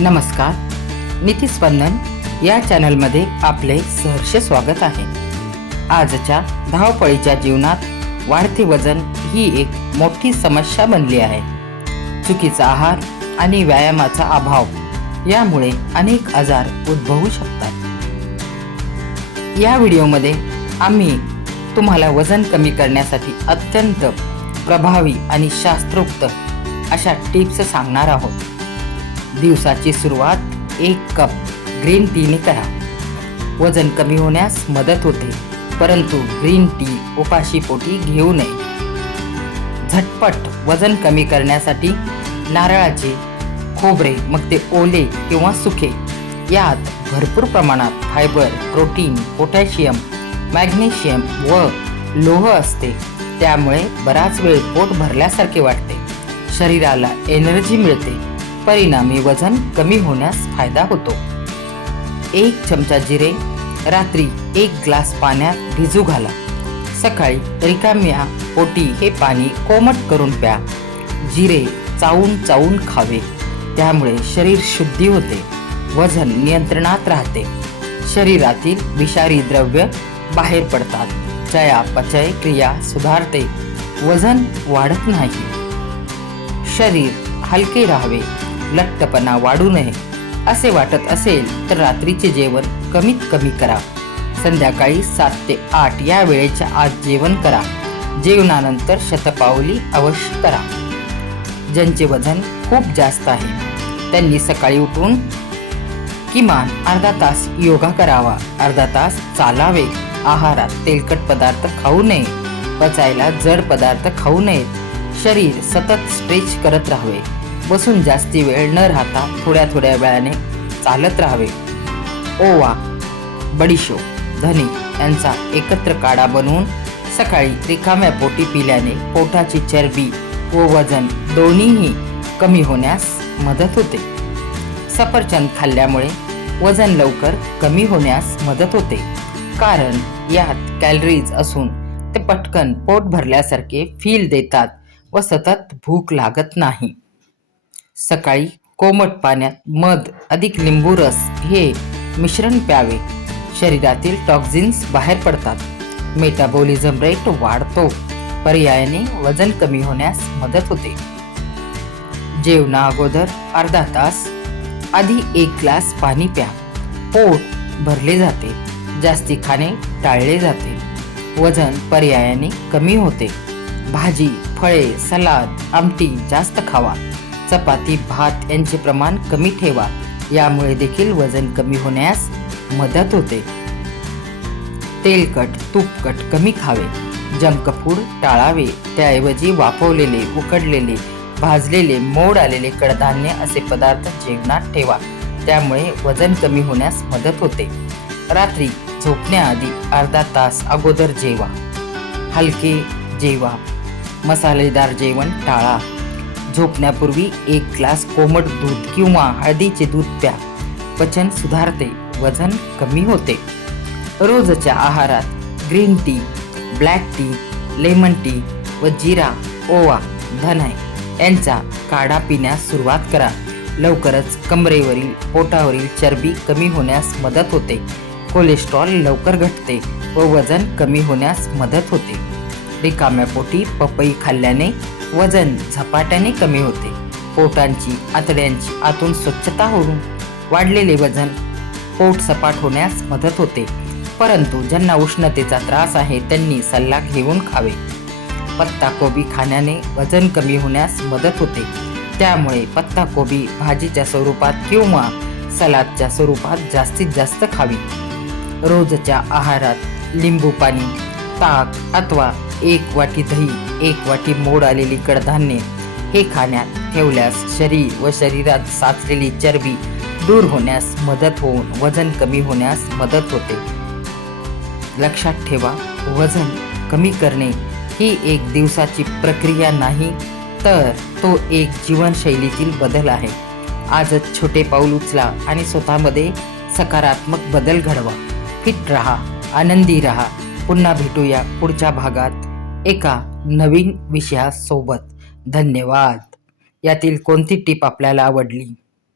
नमस्कार, नीतिस्पंदन या चॅनलमध्ये आपले सहर्ष स्वागत आहे. आजच्या धावपळीच्या जीवनात वाढते वजन ही एक मोठी समस्या बनली आहे. चुकीचा आहार आणि व्यायामाचा अभाव यामुळे अनेक आजार उद्भवू शकतात. या व्हिडिओमध्ये आम्ही तुम्हाला वजन कमी करण्यासाठी अत्यंत प्रभावी आणि शास्त्रोक्त अशा टिप्स सांगणार आहोत. दिवसाची सुरुवात 1 कप ग्रीन टीने करा. वजन कमी होण्यास मदत होते, परंतु ग्रीन टी उपाशीपोटी घेऊ नये. झटपट वजन कमी करण्यासाठी नारळाचे खोबरे, मग ते ओले किंवा सुके, यात भरपूर प्रमाणात फायबर, प्रोटीन, पोटॅशियम, मॅग्नेशियम व लोह असते. त्यामुळे बराच वेळ पोट भरल्यासारखे वाटते, शरीराला एनर्जी मिळते, परिणामी वजन कमी होण्यास फायदा होतो. 1 चमचा जिरे रात्री 1 ग्लास पाण्यात भिजू घाला. सकाळी रिकाम्या पोटी हे पाणी कोमट करून प्या. जिरे चावून चावून खावे, त्यामुळे शरीर शुद्धी होते, वजन नियंत्रणात राहते, शरीरातील विषारी द्रव्य बाहेर पडतात, चयापचय क्रिया सुधारते, वजन वाढत नाही. शरीर हलके राहावे, लठ्ठपणा वाढू नये असे वाटत असेल तर रात्रीचे जेवण कमीत कमी करा. संध्याकाळी 7 ते 8 या वेळेच्या आत जेवण करा. जेवणानंतर शतपावली अवश्य करा. ज्यांचे वजन खूप जास्त आहे त्यांनी सकाळी उठून किमान अर्धा तास योगा करावा, अर्धा तास चालावे. आहारात तेलकट पदार्थ खाऊ नये, पचायला जड पदार्थ खाऊ नयेत. शरीर सतत स्ट्रेच करत राहावे. बसून जास्ती वेळ न राहता थोड्या थोड्या वेळाने चालत राहावे. ओवा, बडीशोप, धने यांचा एकत्र काढा बनवून सकाळी रिकाम्या पोटी पिल्याने पोटाची चरबी व वजन दोन्हीही कमी होण्यास मदत होते. सफरचंद खाल्ल्यामुळे वजन लवकर कमी होण्यास मदत होते, कारण यात कॅलरीज असून ते पटकन पोट भरल्यासारखे फील देतात व सतत भूक लागत नाही. सकाळी कोमट पाण्यात मध अधिक लिंबू रस हे मिश्रण प्यावे. शरीरातील टॉक्झिन्स बाहेर पडतात, मेटाबॉलिझम रेट वाढतो, पर्यायाने वजन कमी होण्यास मदत होते. जेवणा अगोदर अर्धा तास आधी 1 ग्लास पाणी प्या. पोट भरले जाते, जास्ती खाणे टाळले जाते, वजन पर्यायाने कमी होते. भाजी, फळे, सलाद, आमटी जास्त खावा. चपाती, भात यांचे प्रमाण कमी ठेवा. यामुळे देखील वजन कमी होण्यास मदत होते. तेलकट, तुपकट कमी खावे. जंक फूड टाळावे. त्याऐवजी वाफवलेले, उकडलेले, भाजलेले, मोड आलेले कडधान्य असे पदार्थ जेवणात ठेवा. त्यामुळे वजन कमी होण्यास मदत होते. रात्री झोपण्याआधी अर्धा तास अगोदर जेवा. हलके जेवा. मसालेदार जेवण टाळा. झोपण्यापूर्वी 1 ग्लास कोमट दूध किंवा हळदीचे दूध प्या. पचन सुधारते, वजन कमी होते. रोजच्या आहारात green tea, black tea, lemon tea व जिरा, ओवा, धने यांचा काढा पिण्यास सुरुवात करा. लवकरच कमरेवरील, पोटावरील चरबी कमी होण्यास मदत होते. कोलेस्ट्रॉल लवकर घटते व वजन कमी होण्यास मदत होते. रिकाम्या पोटी पपई खाल्ल्याने वजन झपाट्याने कमी होते. पोटांची, आतड्यांची आतून स्वच्छता होऊन वाढलेले वजन पोट सपाट होण्यास मदत होते. परंतु ज्यांना उष्णतेचा त्रास आहे त्यांनी सल्ला घेऊन खावे. पत्ताकोबी खाण्याने वजन कमी होण्यास मदत होते. त्यामुळे पत्ताकोबी भाजीच्या स्वरूपात किंवा सलादच्या स्वरूपात जास्तीत जास्त खावी. रोजच्या आहारात लिंबू पाणी, ताक अथवा 1 वाटी दही, 1 वाटी मोड आलेली कडधान्य हे खाण्यात ठेवल्यास शरीर व शरीरात साचलेली चरबी दूर होण्यास मदत होऊन वजन कमी होण्यास मदत होते. लक्षात ठेवा, वजन कमी करणे ही एक दिवसाची प्रक्रिया नाही, तर तो एक जीवनशैलीतील बदल आहे. आजच छोटे पाऊल उचला आणि स्वतःमध्ये सकारात्मक बदल घडवा. फिट राहा, आनंदी राहा. पुन्हा भेटूया पुढच्या भागात एका नवीन विषयासोबत. धन्यवाद. यातील कोणती टीप आपल्याला आवडली